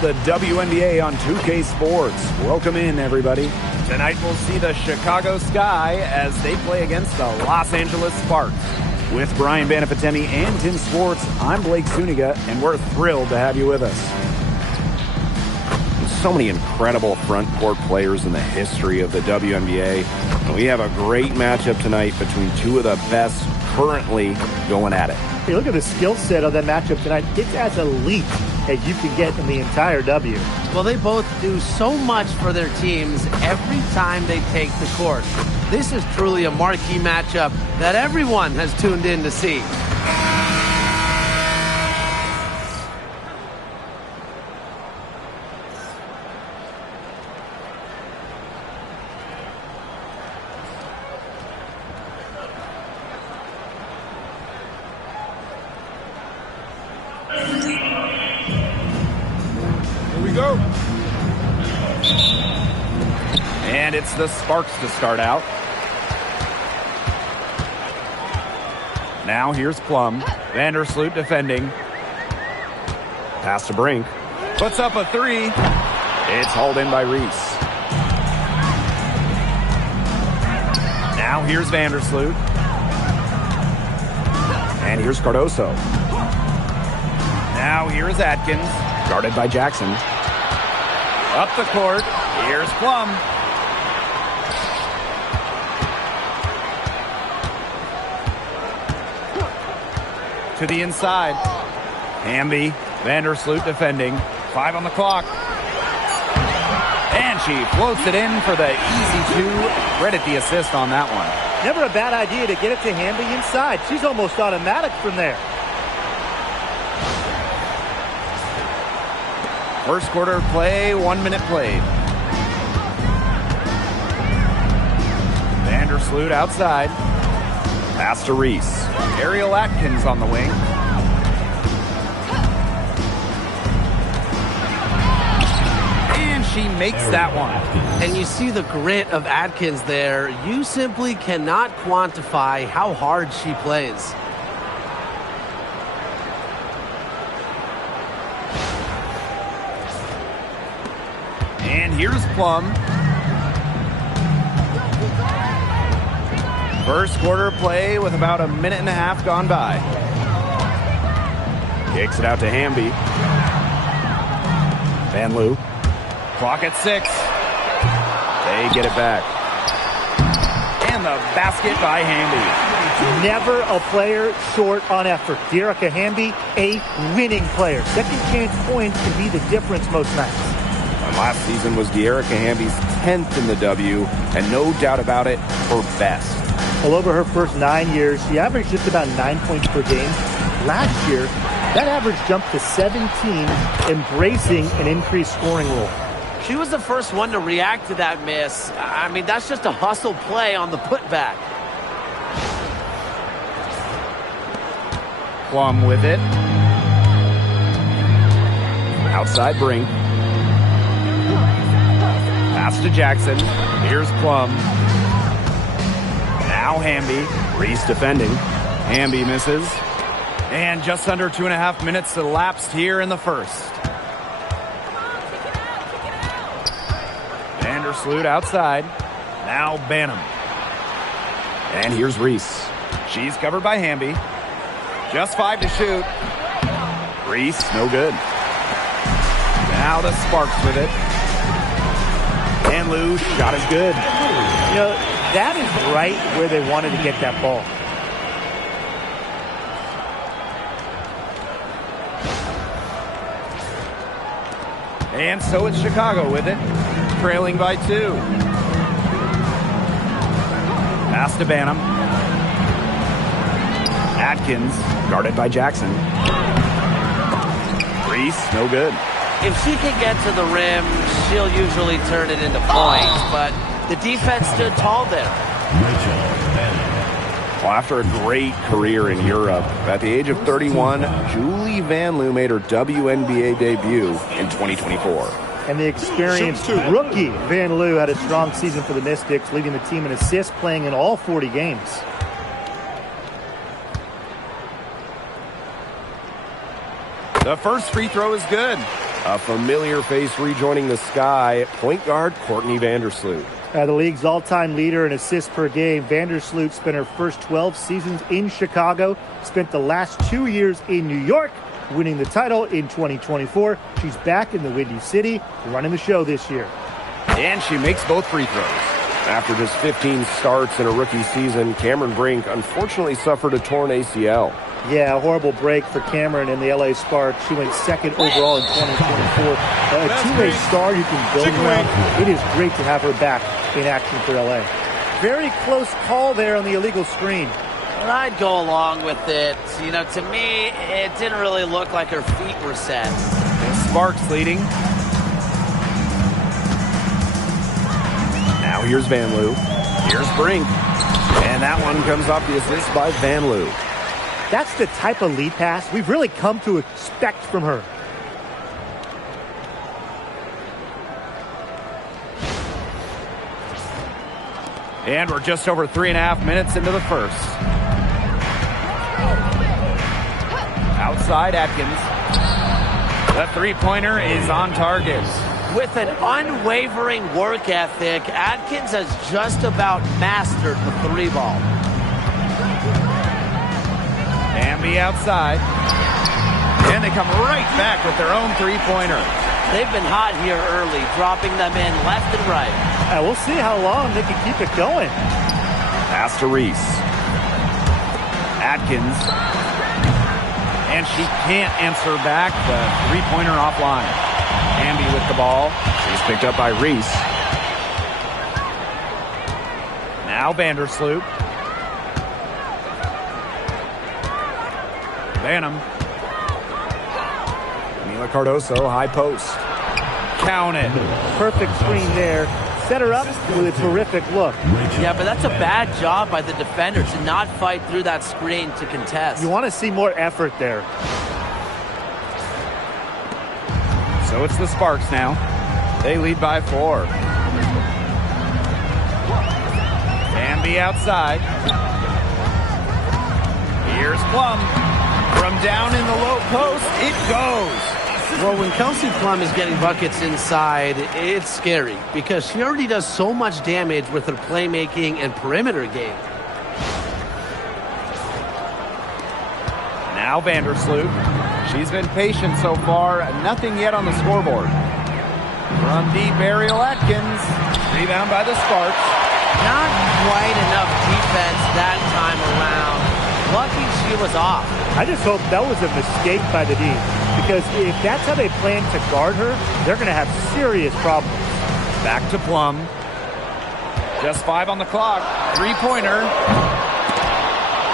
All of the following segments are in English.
the WNBA on 2K Sports. Welcome in, everybody. Tonight we'll see the Chicago Sky as they play against the Los Angeles Sparks. With Brian Banafitemi and Tim Swartz, I'm Blake Zuniga, and we're thrilled to have you with us. So many incredible front court players in the history of the WNBA. And we have a great matchup tonight between two of the best currently going at it. Hey, look at the skill set of that matchup tonight. It's as elite as you can get in the entire W. Well, they both do so much for their teams every time they take the court. This is truly a marquee matchup that everyone has tuned in to see. Go. And it's the Sparks to start out. Now here's Plum. Vandersloot defending. Pass to Brink. Puts up a three. It's hauled in by Reese. Now here's Vandersloot. And here's Cardoso. Now here's Atkins. Guarded by Jackson. Up the court, here's Plum. To the inside. Hamby, Vandersloot defending. 5 on the clock. And she floats it in for the easy two. Credit the assist on that one. Never a bad idea to get it to Hamby inside. She's almost automatic from there. First quarter play, 1 minute played. Vandersloot outside. Pass to Reese. Ariel Atkins on the wing. And she makes that one. And you see the grit of Atkins there. You simply cannot quantify how hard she plays. And here's Plum. First quarter play with about a minute and a half gone by. Kicks it out to Hamby. Van Loo. Clock at 6. They get it back. And the basket by Hamby. Never a player short on effort. Dearica Hamby, a winning player. Second chance points can be the difference most nights. Last season was Dearica Hamby's 10th in the W, and no doubt about it, her best. Well, over her first 9 years, she averaged just about 9 points per game. Last year, that average jumped to 17, embracing an increased scoring role. She was the first one to react to that miss. I mean, that's just a hustle play on the putback. Plum with it. Outside Brink. Pass to Jackson. Here's Plum. Now Hamby. Reese defending. Hamby misses. And just under 2.5 minutes elapsed here in the first. Vandersloot outside. Now Banham. And here's Reese. She's covered by Hamby. Just 5 to shoot. Reese, no good. Now the Sparks with it. And Lou, shot is good. You know, that is right where they wanted to get that ball. And so it's Chicago with it, trailing by 2. Pass to Banham. Atkins, guarded by Jackson. Reese, no good. If she can get to the rim, she'll usually turn it into points, but the defense stood tall there. Well, after a great career in Europe, at the age of 31, Julie Van Loo made her WNBA debut in 2024. And the experienced rookie Van Loo had a strong season for the Mystics, leading the team in assists, playing in all 40 games. The first free throw is good. A familiar face rejoining the sky, point guard Courtney Vandersloot. The league's all-time leader in assists per game, Vandersloot spent her first 12 seasons in Chicago, spent the last 2 years in New York, winning the title in 2024. She's back in the Windy City, running the show this year. And she makes both free throws. After just 15 starts in a rookie season, Cameron Brink unfortunately suffered a torn ACL. Yeah, a horrible break for Cameron and the LA Sparks. She went second overall in 2024. A two-way star you can build around. It is great to have her back in action for LA. Very close call there on the illegal screen. And I'd go along with it. You know, to me, it didn't really look like her feet were set. Sparks leading. Now here's Van Loo. Here's Brink. And that one comes off the assist by Van Loo. That's the type of lead pass we've really come to expect from her. And we're just over 3.5 minutes into the first. Outside Atkins. The three-pointer is on target. With an unwavering work ethic, Atkins has just about mastered the three ball. Bambi outside. And they come right back with their own three-pointer. They've been hot here early, dropping them in left and right. We'll see how long they can keep it going. Pass to Reese. Atkins. And she can't answer back the three-pointer offline. Bambi with the ball. She's picked up by Reese. Now Vandersloot. Banham. Mila Cardoso, high post. Count it. Perfect screen there. Set her up with a terrific look. Yeah, but that's a bad job by the defender to not fight through that screen to contest. You want to see more effort there. So it's the Sparks now. They lead by 4. Bambi outside. Here's Plum. From down in the low post, it goes. Well, when Kelsey Plum is getting buckets inside, it's scary because she already does so much damage with her playmaking and perimeter game. Now Vandersloot. She's been patient so far. Nothing yet on the scoreboard. From deep, Ariel Atkins. Rebound by the Sparks. Not quite enough defense that time around. Lucky she was off. I just hope that was a mistake by the D, because if that's how they plan to guard her, they're going to have serious problems. Back to Plum. Just 5 on the clock. Three-pointer.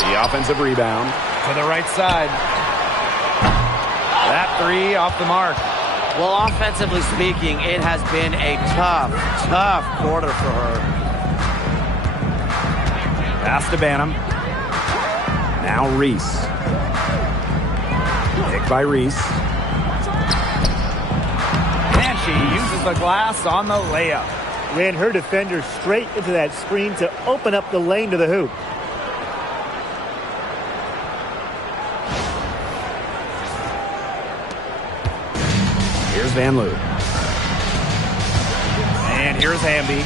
The offensive rebound. To the right side. That three off the mark. Well, offensively speaking, it has been a tough quarter for her. Pass to Banham. Now Reese. Picked by Reese. And she uses the glass on the layup. Ran her defender straight into that screen to open up the lane to the hoop. Here's Van Loo. And here's Hamby.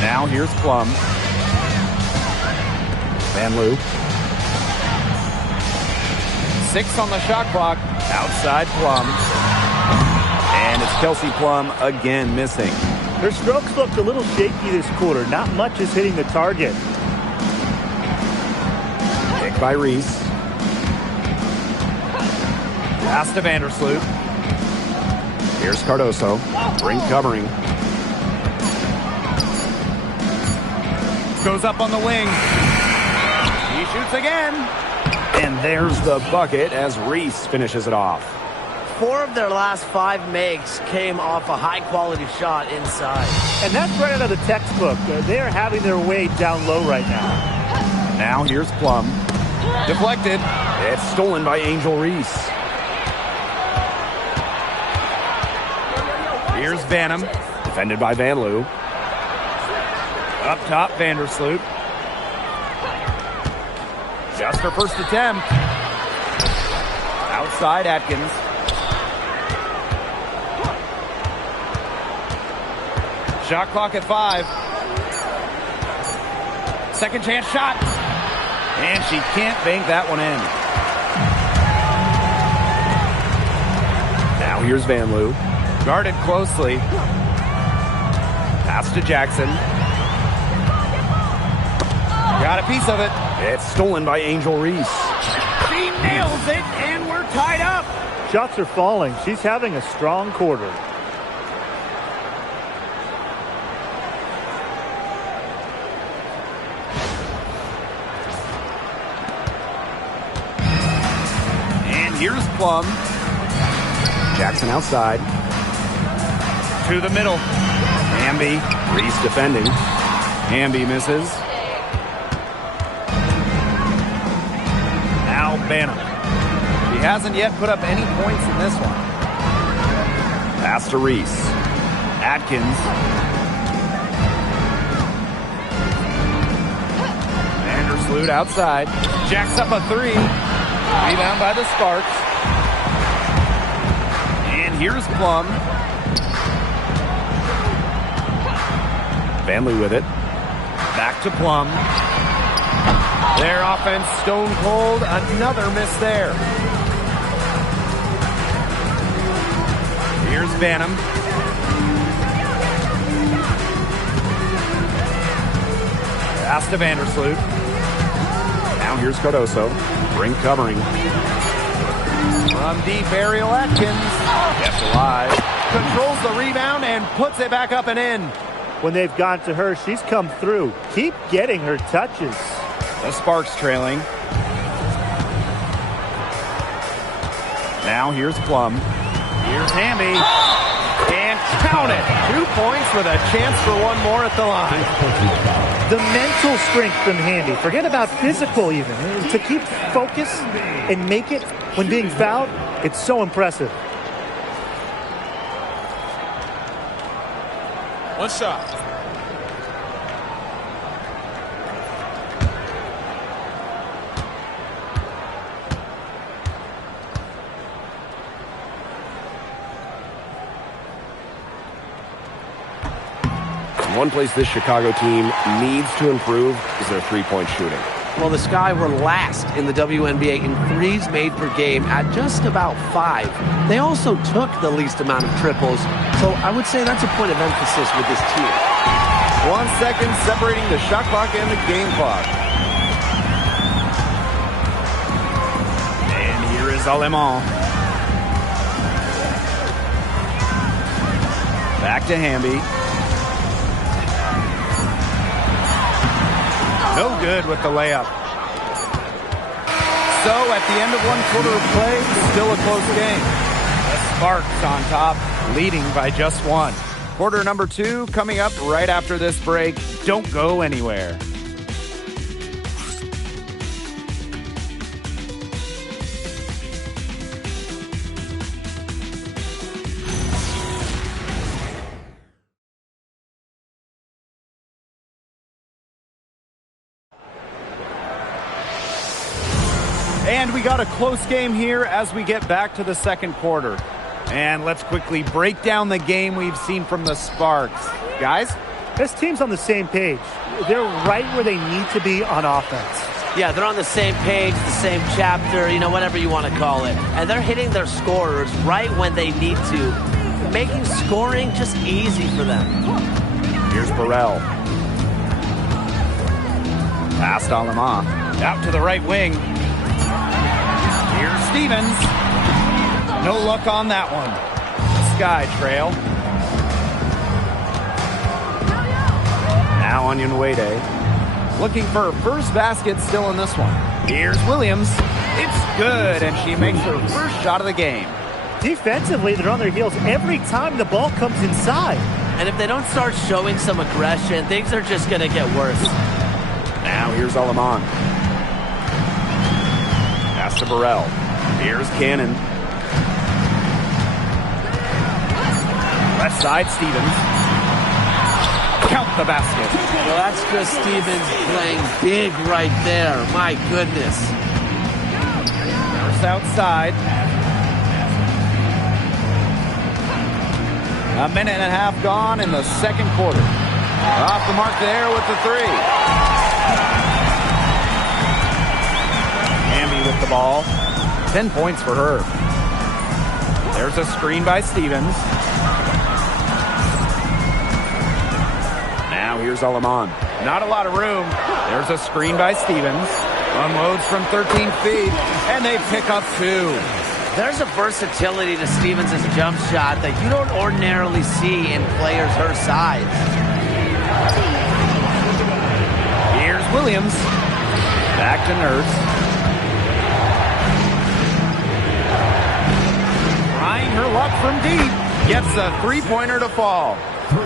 Now here's Plum. Van Loo. 6 on the shot clock. Outside Plum. And it's Kelsey Plum again missing. Her strokes looked a little shaky this quarter. Not much is hitting the target. Picked by Reese. Pass to Vandersloot. Here's Cardoso. Brink covering. Goes up on the wing. He shoots again. And there's the bucket as Reese finishes it off. 4 of their last 5 makes came off a high-quality shot inside. And that's right out of the textbook. They are having their way down low right now. Now here's Plum. Deflected. It's stolen by Angel Reese. Here's Banham. Defended by Van Loo. Up top, Vandersloot. Just her first attempt. Outside Atkins. Shot clock at 5. Second chance shot. And she can't bank that one in. Now here's Van Loo. Guarded closely. Pass to Jackson. Got a piece of it. It's stolen by Angel Reese. She nails it, and we're tied up. Shots are falling. She's having a strong quarter. And here's Plum. Jackson outside. To the middle. Hamby. Reese defending. Hamby misses. Now Banham. He hasn't yet put up any points in this one. Pass to Reese. Atkins. Vandersloot outside. Jacks up a 3. Rebound by the Sparks. And here's Plum. Van Loo with it. Back to Plum. Their offense stone cold. Another miss there. Here's Banham. Pass to Vandersloot. Now here's Cardoso. Ring covering. From deep, Ariel Atkins. Kept alive. Controls the rebound and puts it back up and in. When they've gone to her, she's come through. Keep getting her touches. The Sparks trailing. Now here's Plum. Here's Hamby. And count it. 2 points with a chance for one more at the line. The mental strength from Handy. Forget about physical even. To keep focus and make it when being fouled, it's so impressive. One shot. One place this Chicago team needs to improve is their three-point shooting. Well, the Sky were last in the WNBA in threes made per game at just about 5. They also took the least amount of triples, so I would say that's a point of emphasis with this team. 1 second separating the shot clock and the game clock. And here is Alemán. Back to Hamby. No good with the layup. So at the end of 1 quarter of play, still a close game. The Sparks on top, leading by just 1. Quarter number 2 coming up right after this break. Don't go anywhere. And we got a close game here as we get back to the second quarter. And let's quickly break down the game we've seen from the Sparks. Guys? This team's on the same page. They're right where they need to be on offense. Yeah, they're on the same page, the same chapter, whatever you want to call it. And they're hitting their scorers right when they need to, making scoring just easy for them. Here's Burrell. Past Alemán. Out to the right wing. Here's Stevens. No luck on that one. Sky trail. Now Onyenwere. Looking for her first basket still in this one. Here's Williams. It's good, and she makes her first shot of the game. Defensively, they're on their heels every time the ball comes inside. And if they don't start showing some aggression, things are just going to get worse. Now here's Alemán. Pass to Burrell. Here's Cannon. Left side, Stevens. Count the basket. Well, that's just Stevens playing big right there. My goodness. Nurse outside. A minute and a half gone in the second quarter. Off the mark there with the three. Hamby with the ball. 10 points for her. There's a screen by Stevens. Now here's Alaman. Not a lot of room. There's a screen by Stevens. Unloads from 13 feet, and they pick up 2. There's a versatility to Stevens' jump shot that you don't ordinarily see in players her size. Here's Williams. Back to Nurse. Trying her luck from deep. Gets a three-pointer to fall. 3.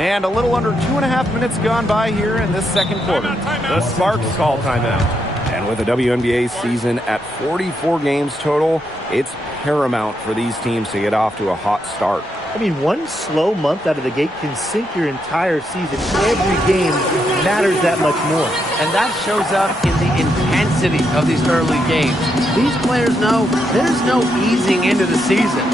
And a little under 2.5 minutes gone by here in this second quarter. The Sparks call timeout. And with the WNBA season at 44 games total, it's paramount for these teams to get off to a hot start. I mean, one slow month out of the gate can sink your entire season. Every game matters that much more. And that shows up in the intensity of these early games. These players know there's no easing into the season.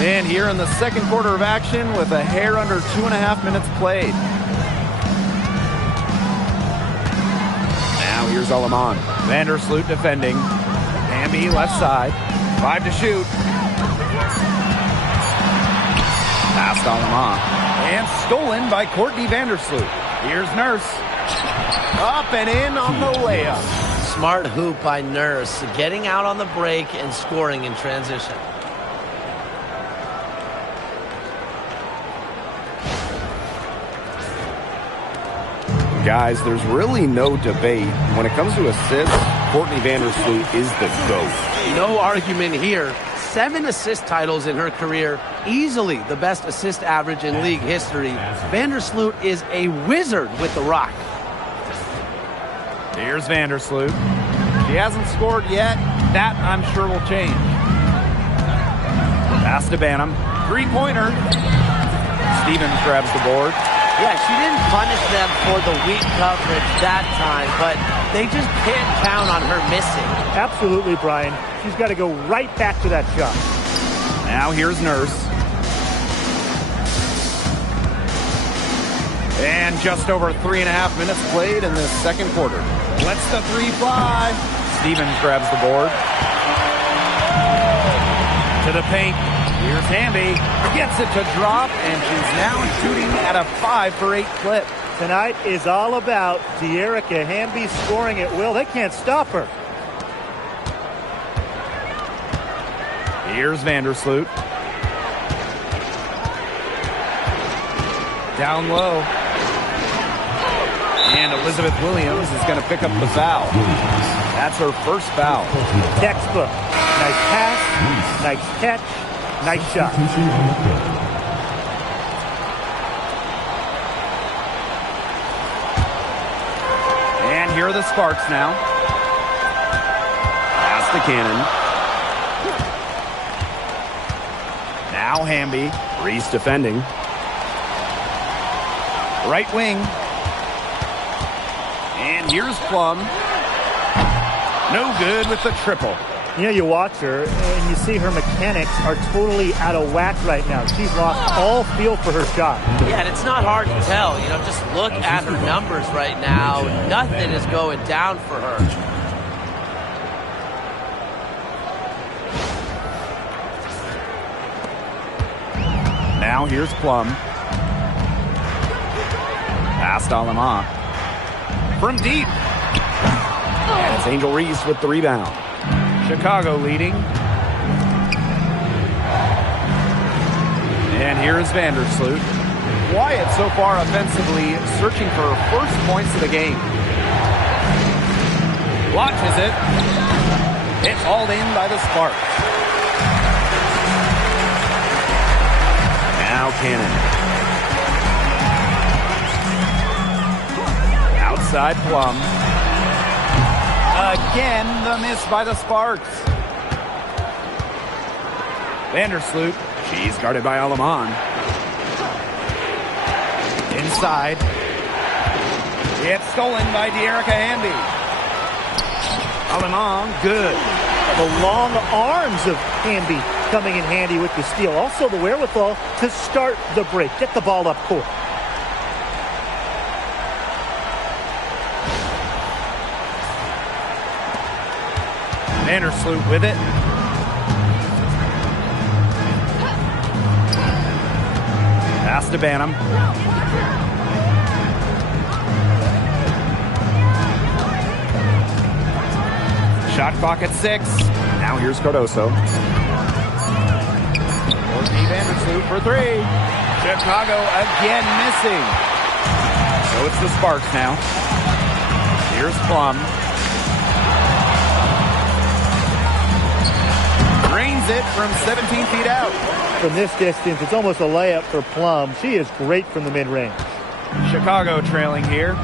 And here in the second quarter of action with a hair under 2.5 minutes played. Now here's Alaman. Vandersloot defending. Hamby left side. 5 to shoot. Past Alaman. And stolen by Courtney Vandersloot. Here's Nurse. Up and in on the layup. Smart hoop by Nurse, getting out on the break and scoring in transition. Guys, there's really no debate. When it comes to assists, Courtney Vandersloot is the GOAT. No argument here. 7 assist titles in her career, easily the best assist average in league history. Vandersloot is a wizard with the rock. Here's Vandersloot. She hasn't scored yet. That, I'm sure, will change. Pass to Banham. Three-pointer. Stevens grabs the board. Yeah, she didn't punish them for the weak coverage that time, but they just can't count on her missing. Absolutely, Brian. She's got to go right back to that shot. Now here's Nurse. And just over 3.5 minutes played in this second quarter. Lets the three fly. Stevens grabs the board. To the paint. Here's Hamby. Gets it to drop, and she's now shooting at a 5-for-8 clip. Tonight is all about De'Erica Hamby scoring at will. They can't stop her. Here's Vandersloot. Down low. And Elizabeth Williams is going to pick up the foul. That's her first foul. Textbook. Nice pass, nice catch, nice shot. And here are the Sparks now. Pass to Cannon. Now Hamby. Reese defending. Right wing. And here's Plum. No good with the triple. You know, you watch her and you see her mechanics are totally out of whack right now. She's lost all feel for her shot. Yeah, and it's not hard to tell. You know, just look at her numbers right now. Nothing is going down for her. Now here's Plum. Past Alama. From deep. And it's Angel Reese with the rebound. Chicago leading. And here is Vandersloot. Quiet so far offensively, searching for her first points of the game. Launches it. It's hauled in by the Sparks. Now Cannon. Outside Plum. Again, the miss by the Sparks. Vandersloot. She's guarded by Alaman. Inside. It's stolen by De'Erica Hamby. Alaman, good. The long arms of Hamby coming in handy with the steal. Also the wherewithal to start the break. Get the ball up court. Vandersloot with it. Pass to Banham. Shot clock at 6. Now here's Cardoso. Courtney Vandersloot for 3. Chicago again missing. So it's the Sparks now. Here's Plum. Drains it from 17 feet out. From this distance, it's almost a layup for Plum. She is great from the mid-range. Chicago trailing here.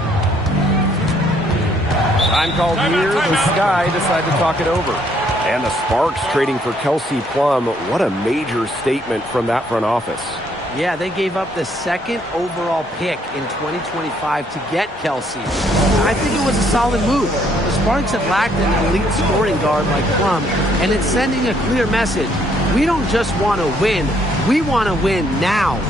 Time called here. The Sky decide to talk it over. And the Sparks trading for Kelsey Plum. What a major statement from that front office. Yeah, they gave up the second overall pick in 2025 to get Kelsey. I think it was a solid move. The Sparks have lacked an elite scoring guard like Plum, and it's sending a clear message. We don't just want to win, we want to win now.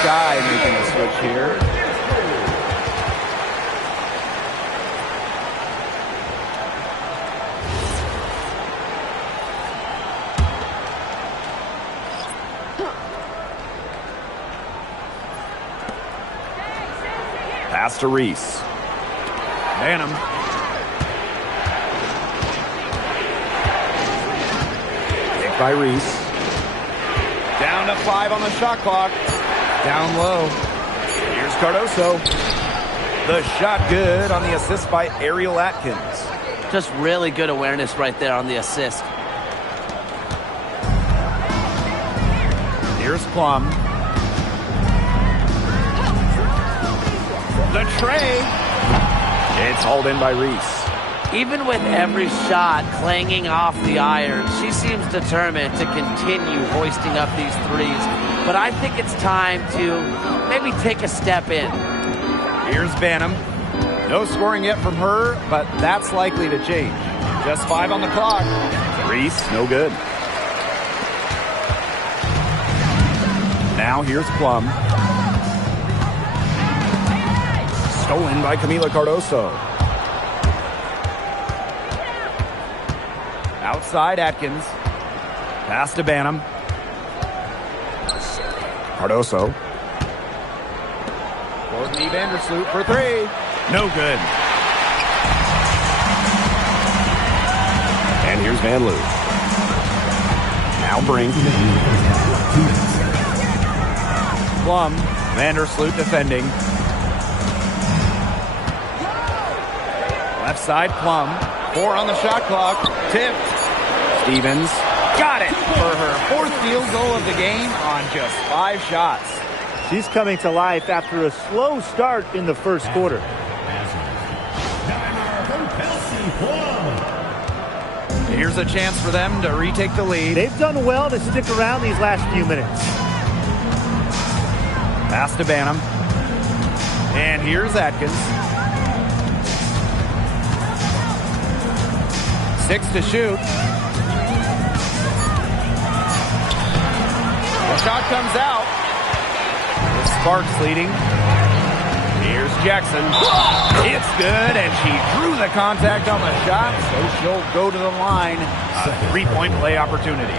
Sky making a switch here. Pass to Reese. Banham. Picked by Reese. Down to 5 on the shot clock. Down low. Here's Cardoso. The shot good on the assist by Ariel Atkins. Just really good awareness right there on the assist. Here's Plum. The tray. It's hauled in by Reese. Even with every shot clanging off the iron, she seems determined to continue hoisting up these threes. But I think it's time to maybe take a step in. Here's Banham. No scoring yet from her, but that's likely to change. Just 5 on the clock. Reese, no good. Now here's Plum. Stolen by Camila Cardoso. Outside Atkins. Pass to Banham. Cardoso. Courtney Vandersloot for three. No good. And here's Van Loo. Now Brink. Plum. Vandersloot defending. Left side, Plum. 4 on the shot clock. Tipped. Stevens. Got it for her 4th field goal of the game on just 5 shots. She's coming to life after a slow start in the first quarter. Here's a chance for them to retake the lead. They've done well to stick around these last few minutes. Pass to Banham. And here's Atkins. 6 to shoot. The shot comes out. The Sparks leading. Here's Jackson. It's good, and she drew the contact on the shot, so she'll go to the line. A 3-point play opportunity.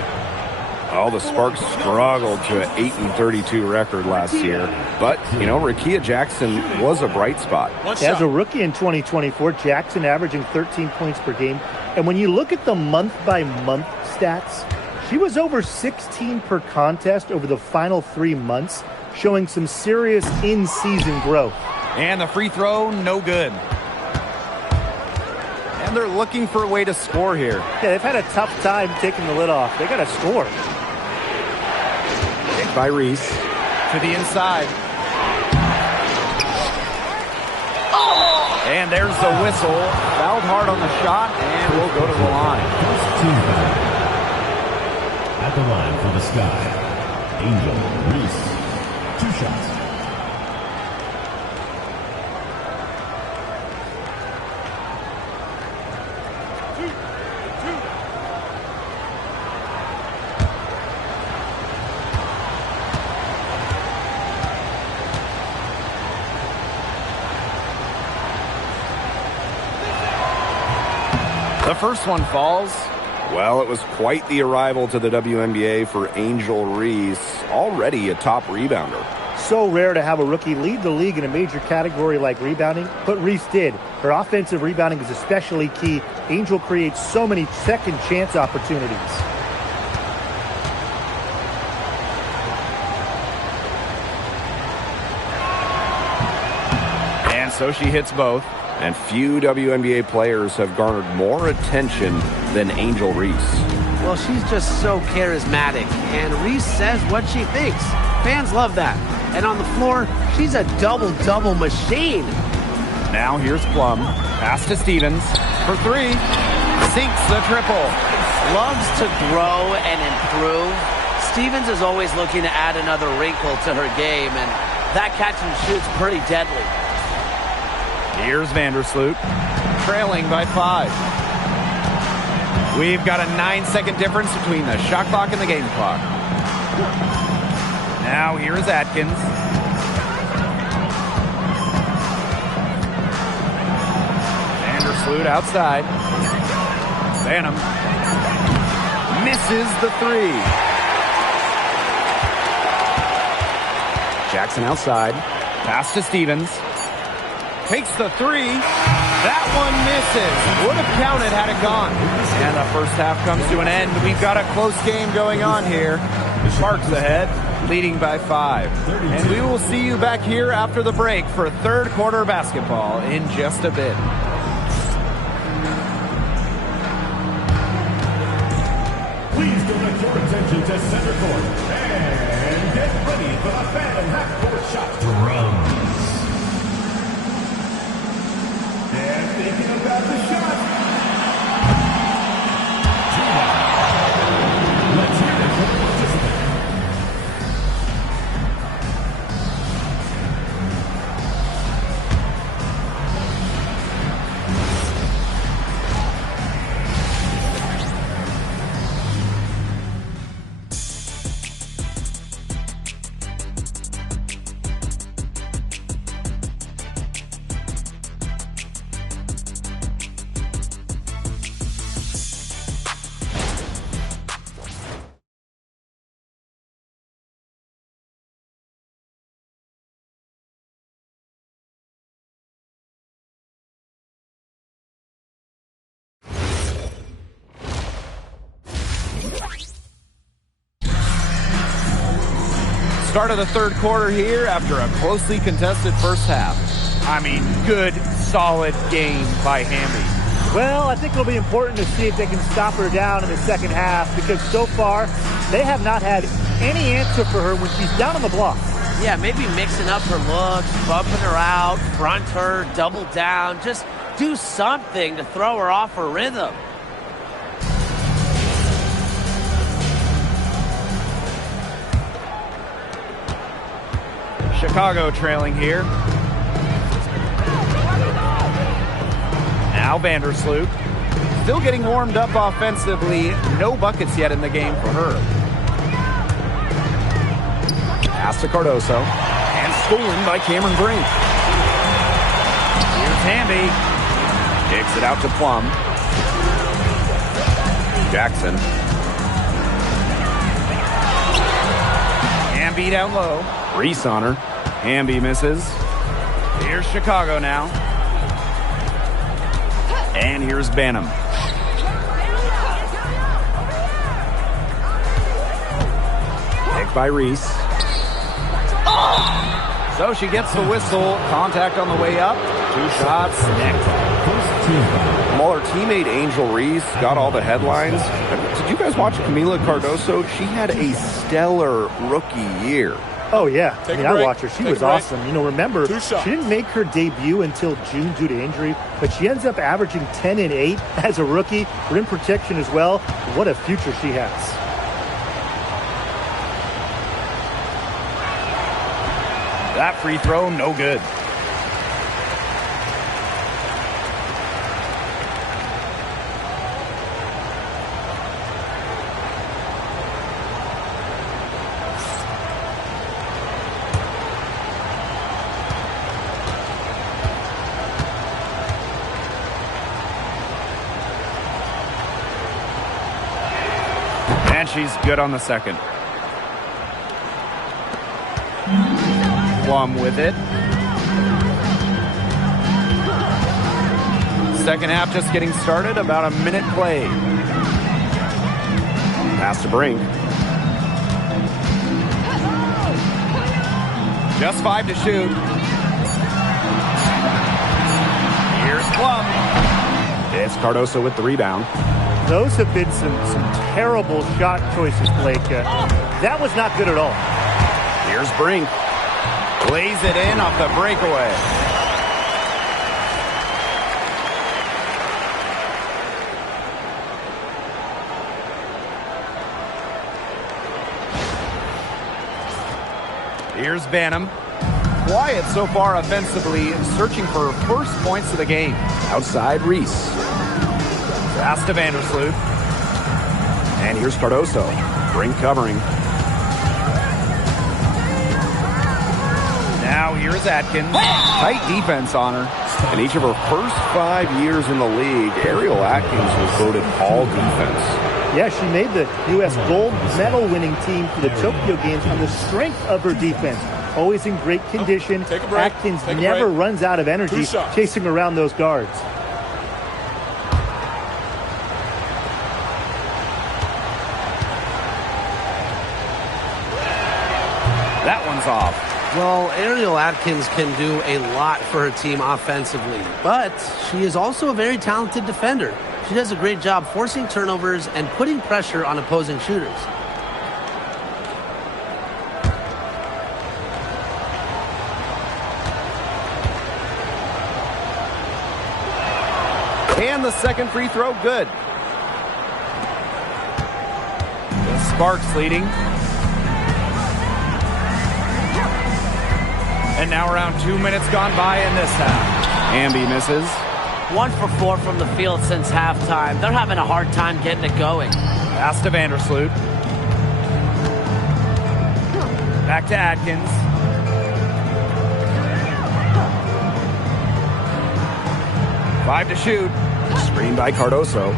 Oh, the Sparks struggled to an 8-32 record last year. But, you know, Rakia Jackson was a bright spot. As a rookie in 2024, Jackson averaging 13 points per game. And when you look at the month-by-month stats, she was over 16 per contest over the final 3 months, showing some serious in-season growth. And the free throw, no good. And they're looking for a way to score here. Yeah, they've had a tough time taking the lid off. They got to score. Kick by Reese. To the inside. And there's the whistle. Fouled hard on the shot, and we'll go to the line. At the line for the Sky, Angel Reese. 2 shots. The first one falls. Well, it was quite the arrival to the WNBA for Angel Reese, already a top rebounder. So rare to have a rookie lead the league in a major category like rebounding, but Reese did. Her offensive rebounding is especially key. Angel creates so many second chance opportunities. And so she hits both. And few WNBA players have garnered more attention than Angel Reese. Well, she's just so charismatic, and Reese says what she thinks. Fans love that. And on the floor, she's a double-double machine. Now here's Plum. Pass to Stevens for 3. Sinks the triple. Loves to grow and improve. Stevens is always looking to add another wrinkle to her game, and that catch and shoot's pretty deadly. Here's Vandersloot, trailing by 5. We've got a 9-second difference between the shot clock and the game clock. Now here's Atkins. Vandersloot outside. Banham misses the 3. Jackson outside. Pass to Stevens. Takes the 3. That one misses. Would have counted had it gone. And the first half comes to an end. We've got a close game going on here. Sparks ahead, leading by 5. And we will see you back here after the break for third quarter basketball in just a bit. Please direct your attention to center court and get ready for the Phantom half-court shot. Drums. And thinking about the shot. Let's hear it from the participant. Start of the third quarter here after a closely contested first half. I mean, good, solid game by Hamby. Well, I think it'll be important to see if they can stop her down in the second half, because so far they have not had any answer for her when she's down on the block. Yeah, maybe mixing up her looks, bumping her out, front her, double down. Just do something to throw her off her rhythm. Chicago trailing here. Now Vandersloot. Still getting warmed up offensively. No buckets yet in the game for her. Pass to Cardoso. And stolen by Cameron Brink. Here's Hamby. Kicks it out to Plum. Jackson. Hamby down low. Reese on her. Hamby misses. Here's Chicago now. And here's Banham. Picked by Reese. So she gets the whistle. Contact on the way up. 2 shots. Next. While her teammate Angel Reese got all the headlines, did you guys watch Camila Cardoso? She had a stellar rookie year. Oh, yeah. I watched her. She was break. awesome. You know, remember, she didn't make her debut until June due to injury, but she ends up averaging 10 and 8 as a rookie. Rim protection as well. What a future she has. That free throw, no good. And she's good on the second. Plum with it. Second half just getting started. About a minute played. Pass to Brink. Just 5 to shoot. Here's Plum. It's Cardoso with the rebound. Those have been some terrible shot choices, Blake. That was not good at all. Here's Brink. Lays it in off the breakaway. Here's Banham. Quiet so far offensively, searching for first points of the game. Outside Reese. Pass to Vandersloot. And here's Cardoso. Brink covering. Now here's Atkins. Tight defense on her. In each of her first 5 years in the league, Ariel Atkins was voted all defense. Yeah, she made the U.S. gold medal winning team for the Tokyo Games on the strength of her defense. Always in great condition. Atkins never runs out of energy chasing around those guards. That one's off. Well, Ariel Atkins can do a lot for her team offensively, but she is also a very talented defender. She does a great job forcing turnovers and putting pressure on opposing shooters. And the second free throw, good. The Sparks leading. And now around 2 minutes gone by in this half. Hamby misses. 1 for 4 from the field since halftime. They're having a hard time getting it going. Pass to Vandersloot. Back to Atkins. Five to shoot. Screen by Cardoso.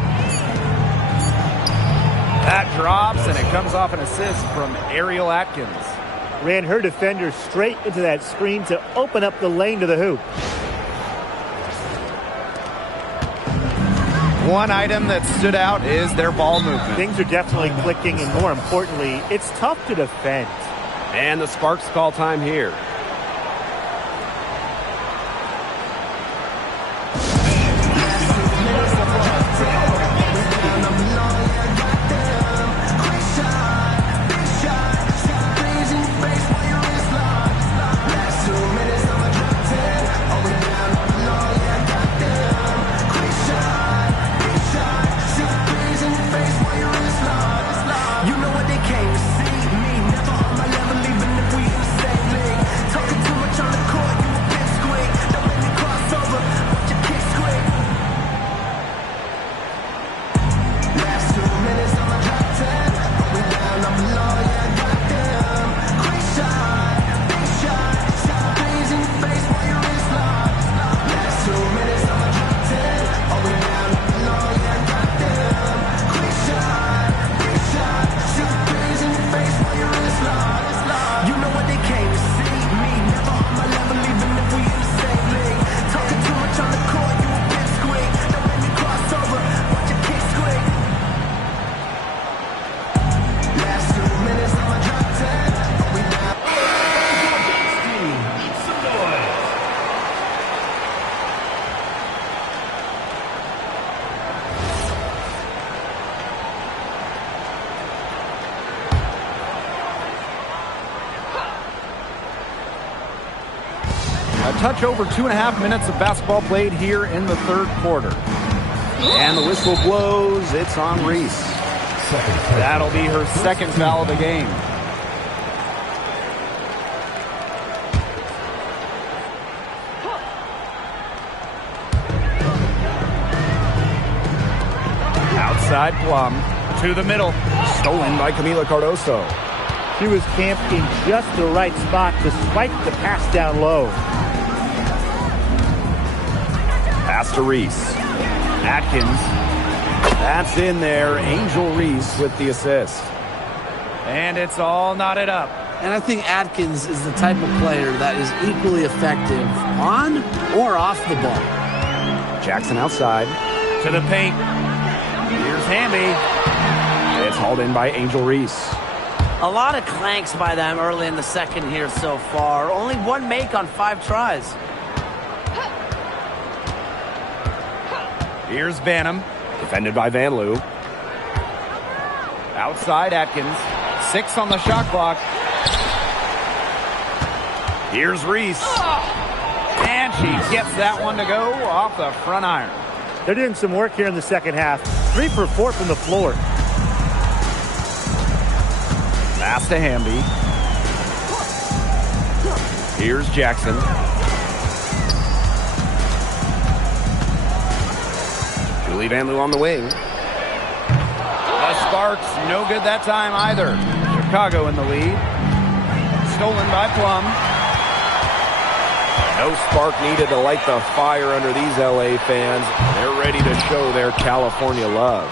That drops, and it comes off an assist from Ariel Atkins. Ran her defender straight into that screen to open up the lane to the hoop. One item that stood out is their ball movement. Things are definitely clicking, and more importantly, it's tough to defend. And the Sparks call time here. A touch over 2.5 minutes of basketball played here in the third quarter. And the whistle blows. It's on Reese. That'll be her second foul of the game. Outside Plum to the middle. Stolen by Camila Cardoso. She was camped in just the right spot to spike the pass down low. Pass to Reese. Atkins. That's in there. Angel Reese with the assist. And it's all knotted up. And I think Atkins is the type of player that is equally effective on or off the ball. Jackson outside. To the paint. Here's Hamby. It's hauled in by Angel Reese. A lot of clanks by them early in the second here so far. Only one make on 5 tries. Here's Banham. Defended by Van Loo. Outside Atkins. 6 on the shot clock. Here's Reese. And she gets that one to go off the front iron. They're doing some work here in the second half. 3 for 4 from the floor. Pass to Hamby. Here's Jackson. Julie Van Loo on the wing. The Sparks, no good that time either. Chicago in the lead. Stolen by Plum. No spark needed to light the fire under these LA fans. They're ready to show their California love.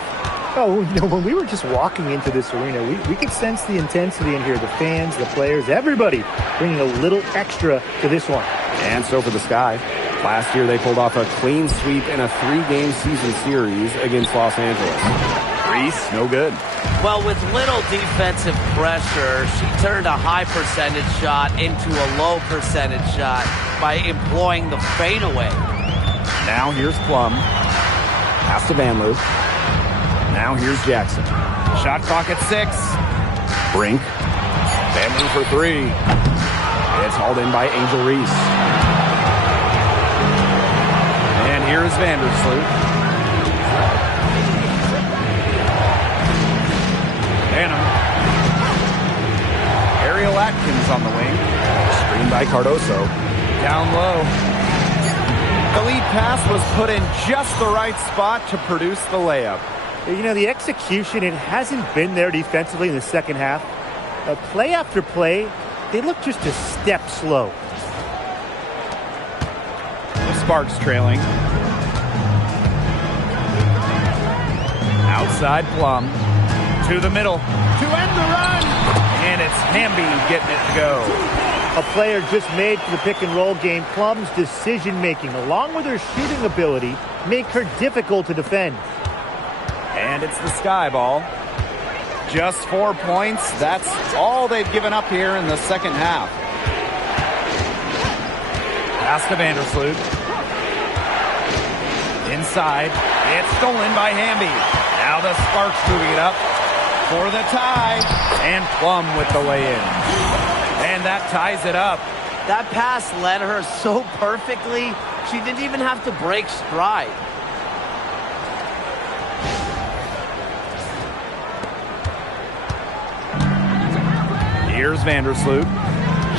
Oh, you know, when we were just walking into this arena, we could sense the intensity in here. The fans, the players, everybody bringing a little extra to this one. And so for the Sky. Last year, they pulled off a clean sweep in a 3-game season series against Los Angeles. Reese, no good. Well, with little defensive pressure, she turned a high percentage shot into a low percentage shot by employing the fadeaway. Now here's Plum. Pass to Van Loo. Now here's Jackson. Shot clock at 6. Brink. Van Loo for 3. It's hauled in by Angel Reese. And here's Vandersloot. Banham. Ariel Atkins on the wing. Screened by Cardoso. Down low. The lead pass was put in just the right spot to produce the layup. You know, the execution, it hasn't been there defensively in the second half. Play after play, they look just a step slow. The Sparks trailing. Outside Plum. To the middle. To end the run. And it's Hamby getting it to go. A player just made for the pick and roll game. Plum's decision making, along with her shooting ability, make her difficult to defend. And it's the Sky ball. Just 4 points. That's all they've given up here in the second half. Pass to Vandersloot. Inside. It's stolen by Hamby. Now the Sparks moving it up for the tie. And Plum with the lay-in. And that ties it up. That pass led her so perfectly, she didn't even have to break stride. Here's Vandersloot.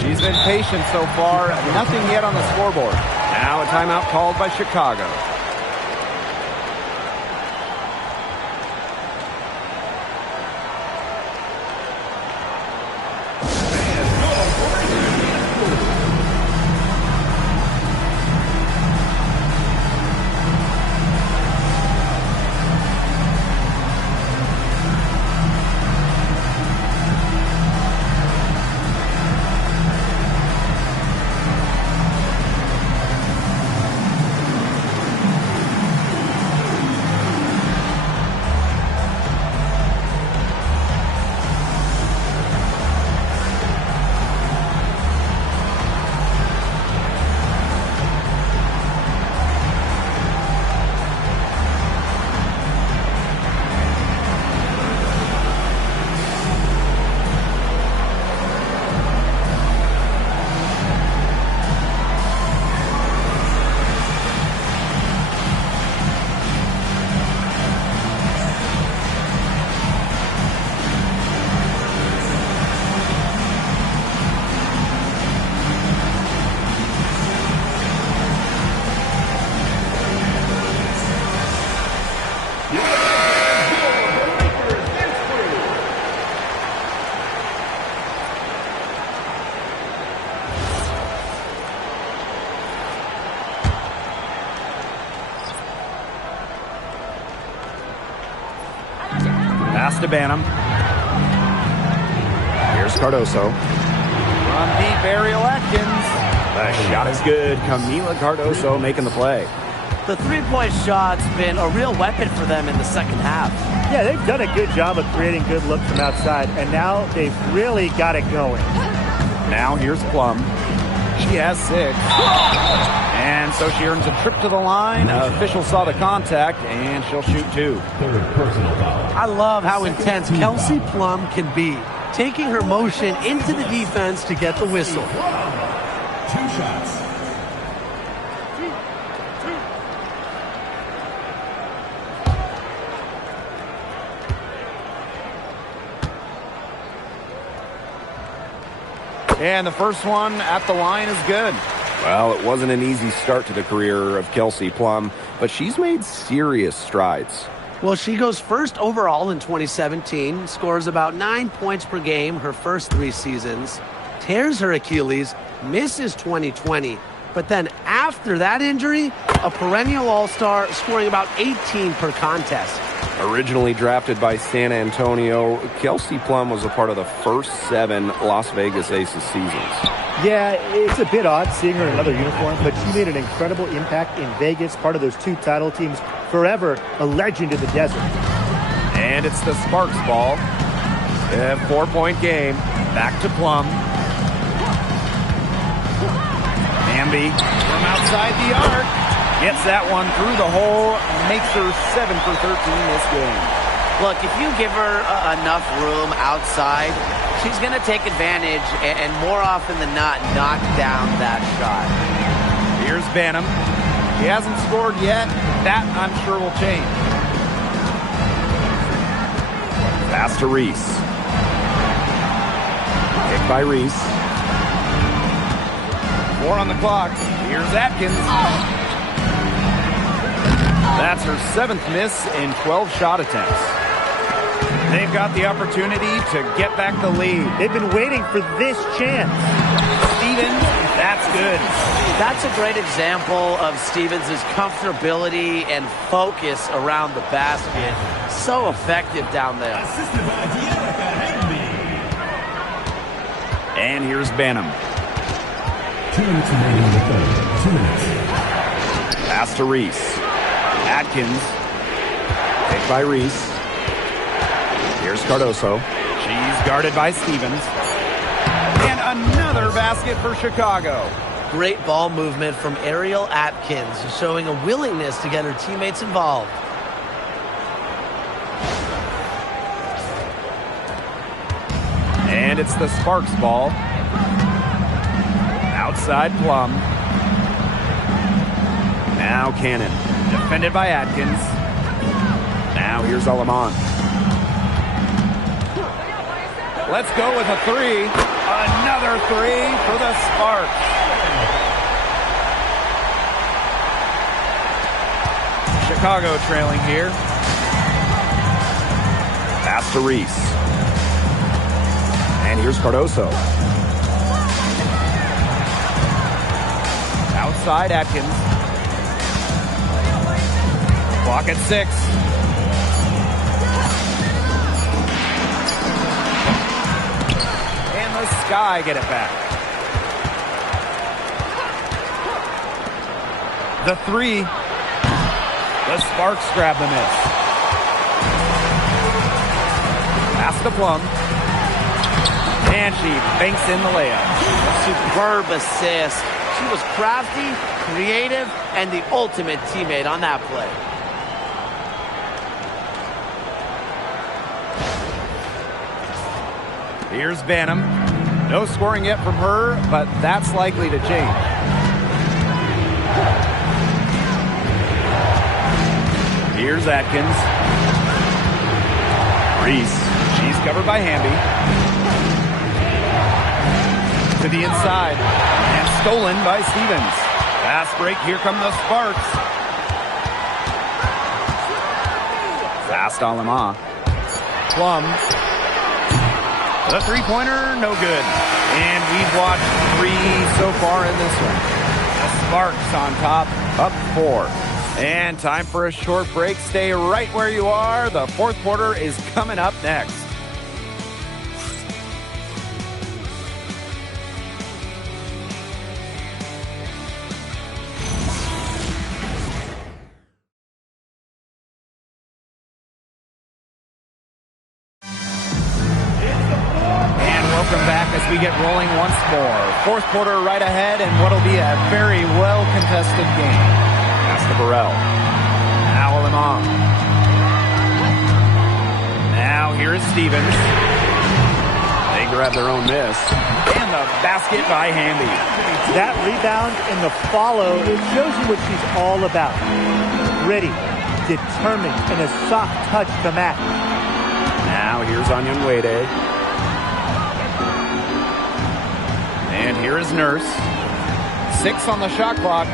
She's been patient so far. Nothing yet on the scoreboard. Now a timeout called by Chicago. Pass to Banham. Here's Cardoso. From deep, Ariel Atkins. The shot is good. Camila Cardoso making the play. The three-point shot's been a real weapon for them in the second half. Yeah, they've done a good job of creating good looks from outside, and now they've really got it going. Now here's Plum. She has 6. And so she earns a trip to the line. Official saw the contact, and she'll shoot 2. Third personal foul. I love how intense Kelsey Plum can be, taking her motion into the defense to get the whistle. 2 shots. And the first one at the line is good. Well, it wasn't an easy start to the career of Kelsey Plum, but she's made serious strides. Well, she goes first overall in 2017, scores about 9 points per game her first 3 seasons, tears her Achilles, misses 2020, but then after that injury, a perennial all-star scoring about 18 per contest. Originally drafted by San Antonio, Kelsey Plum was a part of the first 7 Las Vegas Aces seasons. Yeah, it's a bit odd seeing her in another uniform, but she made an incredible impact in Vegas, part of those 2 title teams, forever a legend in the desert. And it's the Sparks ball. A 4-point game. Back to Plum. Hamby from outside the arc. Gets that one through the hole. Makes her 7 for 13 this game. Look, if you give her enough room outside, she's going to take advantage and more often than not, knock down that shot. Here's Banham. He hasn't scored yet. That, I'm sure, will change. Pass to Reese. Pick by Reese. 4 on the clock. Here's Atkins. That's her 7th miss in 12 shot attempts. They've got the opportunity to get back the lead. They've been waiting for this chance. Stevens, that's good. That's a great example of Stevens' comfortability and focus around the basket. So effective down there. Assisted by Dearica Hamby. And here's Banham. 2 minutes remaining in the third. 2 minutes. Pass to Reese. Atkins. Pick by Reese. Here's Cardoso. She's guarded by Stevens. And another basket for Chicago. Great ball movement from Ariel Atkins, showing a willingness to get her teammates involved. And it's the Sparks ball. Outside Plum. Now Cannon. Defended by Atkins. Now here's Alaman. Let's go with a three. Another three for the Sparks. Chicago trailing here. Pass to Reese. And here's Cardoso. Outside Atkins. Clock at 6. And the Sky get it back. The three. The Sparks grab the miss. Pass to Plum. And she banks in the layup. Superb assist. She was crafty, creative, and the ultimate teammate on that play. Here's Banham. No scoring yet from her, but that's likely to change. Here's Atkins. Reese. She's covered by Hamby. To the inside. And stolen by Stevens. Fast break. Here come the Sparks. Fast Alama. Plum. The three-pointer, no good. And we've watched 3 so far in this one. The Sparks on top, up 4. And time for a short break. Stay right where you are. The fourth quarter is coming up next. Welcome back as we get rolling once more. Fourth quarter right ahead, and what'll be a very well-contested game. Pass to Burrell. Now Lamont. Now here is Stevens. They grab their own miss. And the basket by Hamby. That rebound and the follow, it shows you what she's all about. Gritty, determined, and a soft touch to match. Now here's Onion Wade. And here is Nurse. 6 on the shot clock.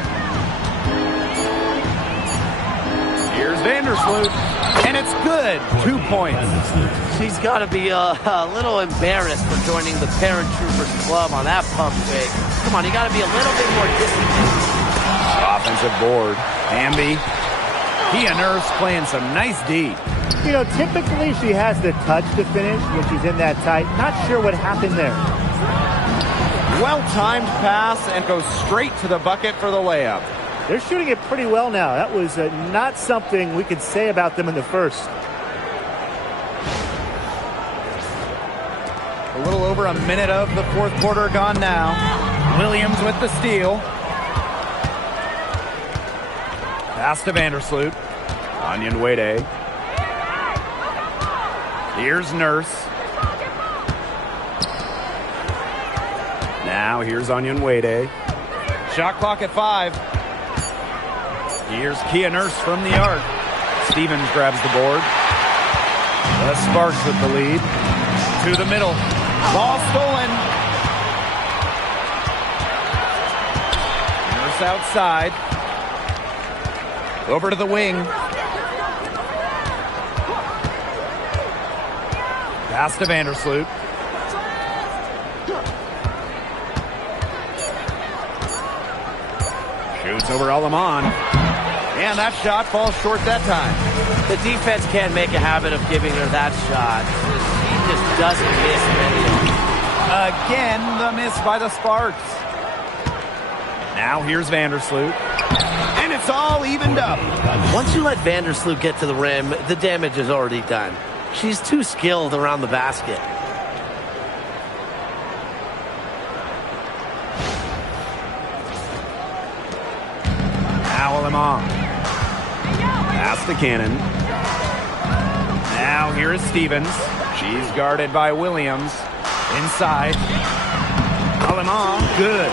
Here's Vandersloot. And it's good. 2 points. She's got to be a little embarrassed for joining the Paratroopers Club on that pump fake. Come on, you got to be a little bit more disciplined. Offensive board. Hamby. He and Nurse playing some nice D. You know, typically she has the touch to finish when she's in that tight. Not sure what happened there. Well-timed pass and goes straight to the bucket for the layup. They're shooting it pretty well now. That was not something we could say about them in the first. A little over a minute of the fourth quarter gone now. Williams with the steal. Pass to Vandersloot. Onion Wade. Here's Nurse. Now here's Onion Wade. Shot clock at 5. Here's Kia Nurse from the arc. Stevens grabs the board. The Sparks with the lead. To the middle. Ball stolen. Nurse outside. Over to the wing. Pass to Vandersloot. Shoots over Alaman. And that shot falls short that time. The defense can't make a habit of giving her that shot. She just doesn't miss many of them. Again, the miss by the Sparks. Now here's Vandersloot. It's all evened up. Once you let Vandersloot get to the rim, the damage is already done. She's too skilled around the basket. Now Lemon. Pass to Cannon. Now here is Stevens. She's guarded by Williams. Inside. Lemon, good.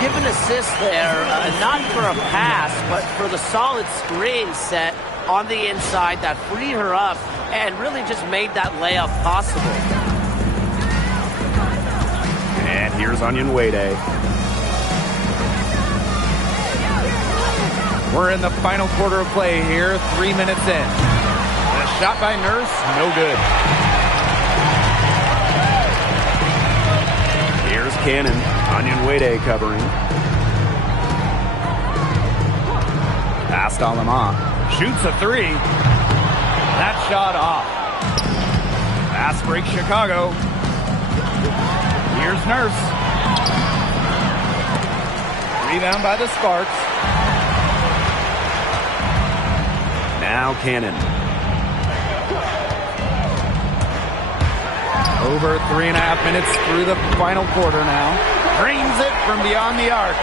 Give an assist there, not for a pass, but for the solid screen set on the inside that freed her up and really just made that layup possible. And here's Onion Wade. We're in the final quarter of play here, 3 minutes in. And a shot by Nurse, no good. Here's Cannon. Onion Wade covering. Pass to Lemon. Shoots a three. That shot off. Fast break Chicago. Here's Nurse. Rebound by the Sparks. Now Cannon. Over 3.5 minutes through the final quarter now. Drains it from beyond the arc.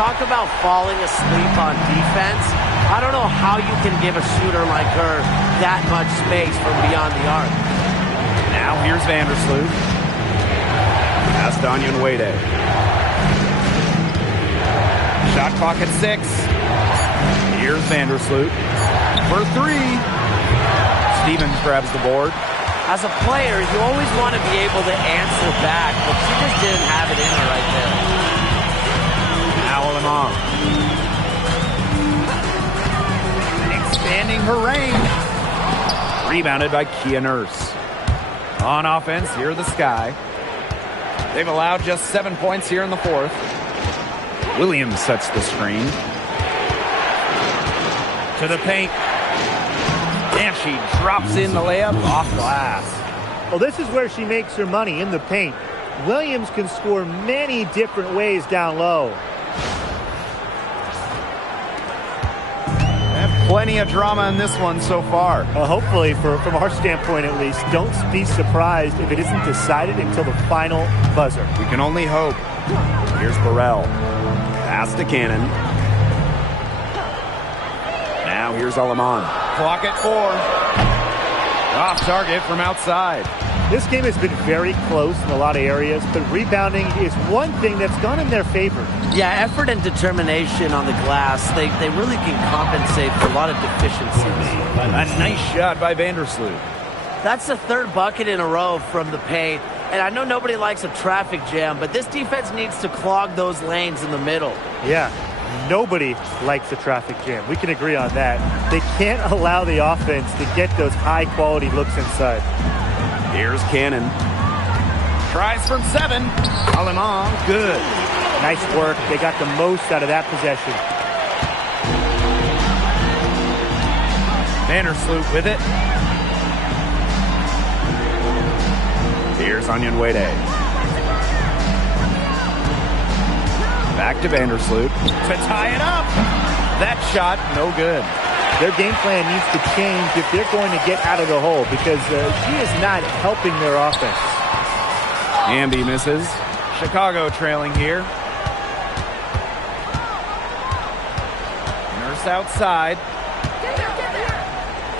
Talk about falling asleep on defense. I don't know how you can give a shooter like her that much space from beyond the arc. Now here's Vandersloot. Pass to Onion Wade. Shot clock at 6. Here's Vandersloot. For 3. Stevens grabs the board. As a player, you always want to be able to answer back, but she just didn't have it in her right there. Now Lemon. Expanding her range. Rebounded by Kia Nurse. On offense, here are the Sky. They've allowed just 7 points here in the fourth. Williams sets the screen. To the paint. And she drops in the layup off glass. Well, this is where she makes her money, in the paint. Williams can score many different ways down low. And plenty of drama in this one so far. Hopefully, from our standpoint at least, don't be surprised if it isn't decided until the final buzzer. We can only hope. Here's Burrell. Pass to Cannon. Now here's Lemon. Clock at 4. Off target from outside. This game has been very close in a lot of areas, but rebounding is one thing that's gone in their favor. Yeah, effort and determination on the glass, they really can compensate for a lot of deficiencies. A nice shot by Vandersloot. That's the third bucket in a row from the paint. And I know nobody likes a traffic jam, but this defense needs to clog those lanes in the middle. Yeah, nobody likes a traffic jam. We can agree on that. They can't allow the offense to get those high-quality looks inside. Here's Cannon. Tries from 7. Lemon, good. Nice work. They got the most out of that possession. Vandersloot with it. Here's Onion Wade. Back to Vandersloot. To tie it up. That shot, no good. Their game plan needs to change if they're going to get out of the hole, because she is not helping their offense. Amby misses. Chicago trailing here. Nurse outside.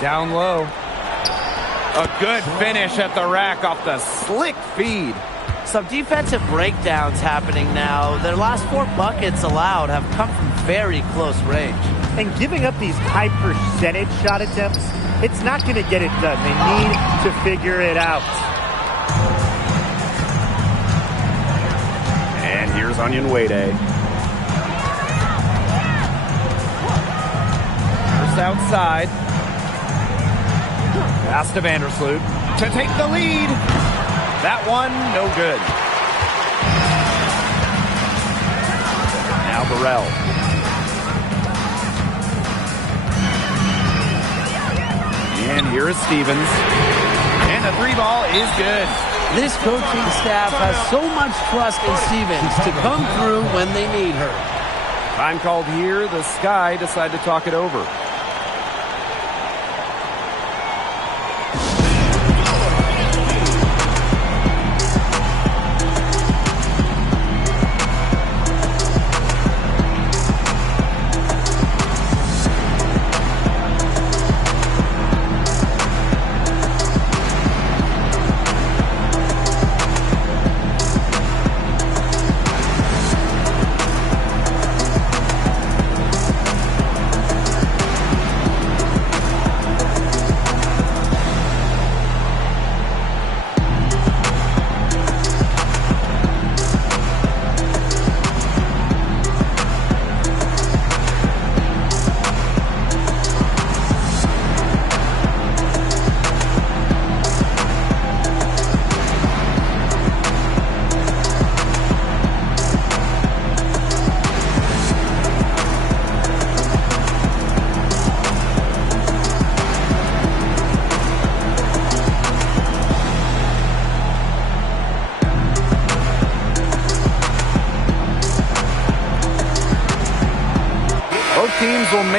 Down low. A good finish at the rack off the slick feed. Some defensive breakdowns happening now. Their last 4 buckets allowed have come from very close range. And giving up these high percentage shot attempts, it's not going to get it done. They need to figure it out. And here's Onion Wade. First outside. Pass to Vandersloot to take the lead. That one, no good. Now Burrell. And here is Stevens. And the 3 ball is good. This coaching staff has so much trust in Stevens to come through when they need her. Time called here. The Sky decide to talk it over.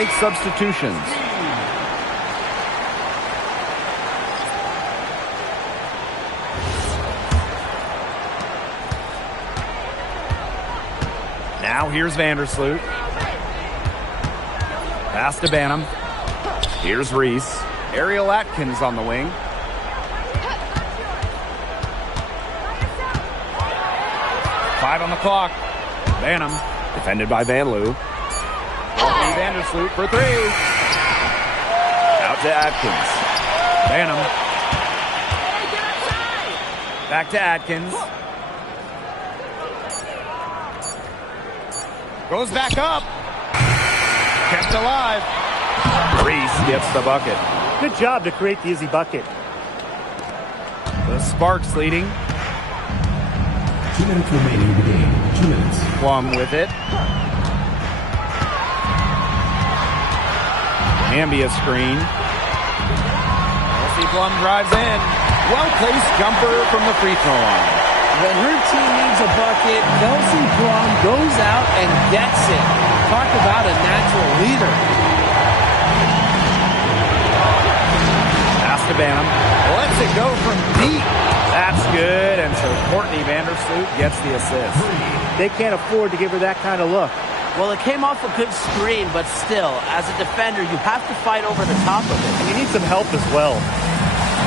make substitutions. Now here's Vandersloot. Pass to Banham. Here's Reese. Ariel Atkins on the wing. Five on the clock. Banham. Defended by Van Loo. Vandersloot for three. Out to Atkins. Banham. Back to Atkins. Goes back up. Kept alive. Reese gets the bucket. Good job to create the easy bucket. The Sparks leading. 2 minutes remaining in the game. 2 minutes. Plum with it. Hamby a screen. Kelsey Plum drives in. Well-placed jumper from the free throw line. When her team needs a bucket, Kelsey Plum goes out and gets it. Talk about a natural leader. Pass to Banham. Lets it go from deep. That's good. And so Courtney Vandersloot gets the assist. They can't afford to give her that kind of look. Well, it came off a good screen, but still, as a defender, you have to fight over the top of it. And you need some help as well.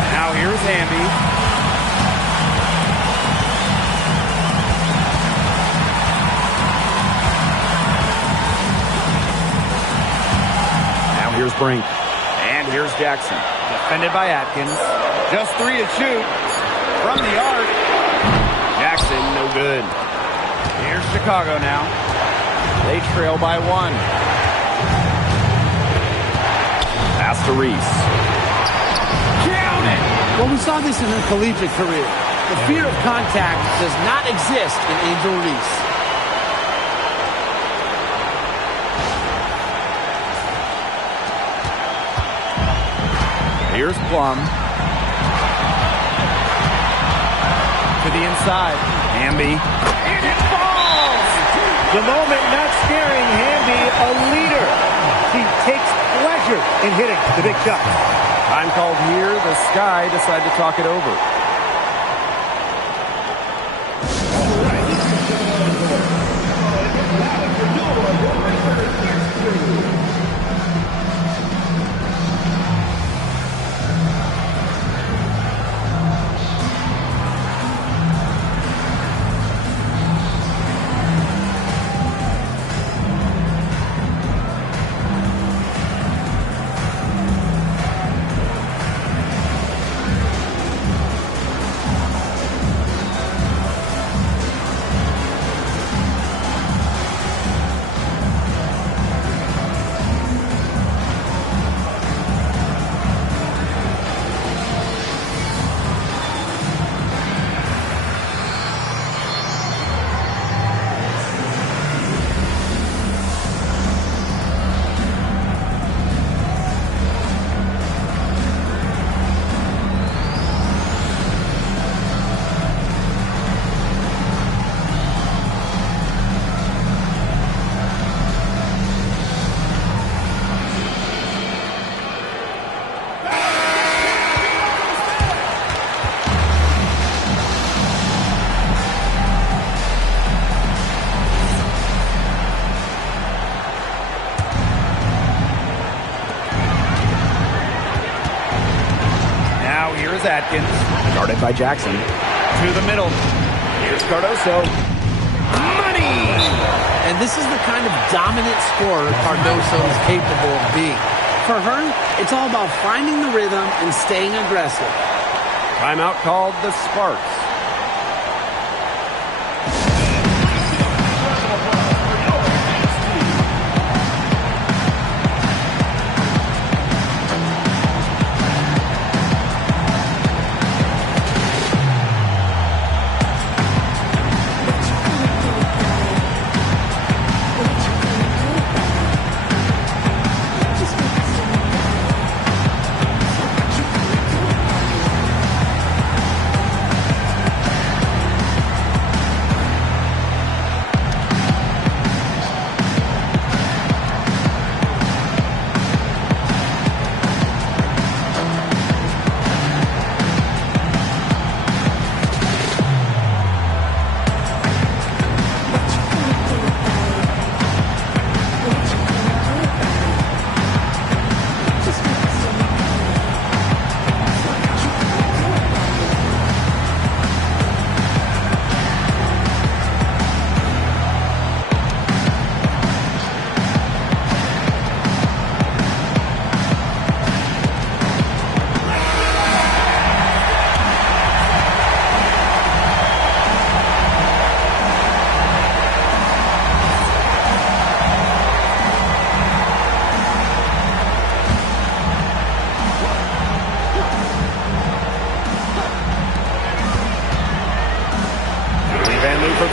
Now here's Hamby. Now here's Brink. And here's Jackson. Defended by Atkins. Just three to shoot. From the arc. Jackson, no good. Here's Chicago now. They trail by one. Pass to Reese. Count it! Well, we saw this in her collegiate career. The fear of contact does not exist in Angel Reese. Here's Plum. To the inside. Hamby. And it falls! The moment not scaring Hamby, a leader. He takes pleasure in hitting the big shot. Time called here. The Sky decide to talk it over. Atkins. Guarded by Jackson. To the middle. Here's Cardoso. Money! And this is the kind of dominant scorer Cardoso is capable of being. For her, it's all about finding the rhythm and staying aggressive. Timeout called the Sparks.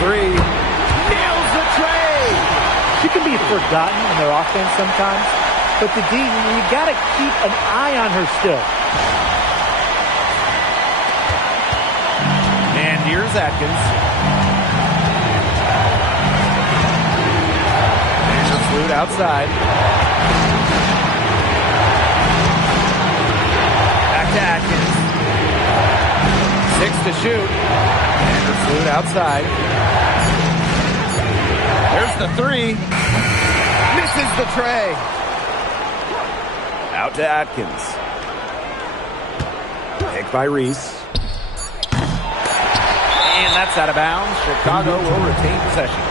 three. Nails the tray. She can be forgotten in their offense sometimes, but the D, you got to keep an eye on her still. And here's Atkins. Vandersloot outside. Back to Atkins. 6 to shoot. Vandersloot outside. There's the three. Misses the tray. Out to Atkins. Picked by Reese. And that's out of bounds. Chicago will retain possession.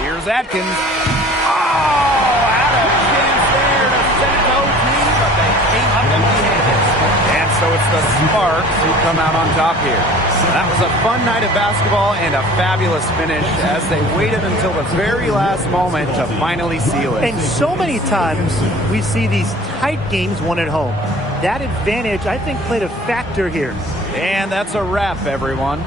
Here's Atkins. Oh, had a chance there to send it to OT, but they came up empty-handed. And so it's the Sparks who come out on top here. That was a fun night of basketball and a fabulous finish as they waited until the very last moment to finally seal it. And so many times we see these tight games won at home. That advantage, I think, played a factor here. And that's a wrap, everyone.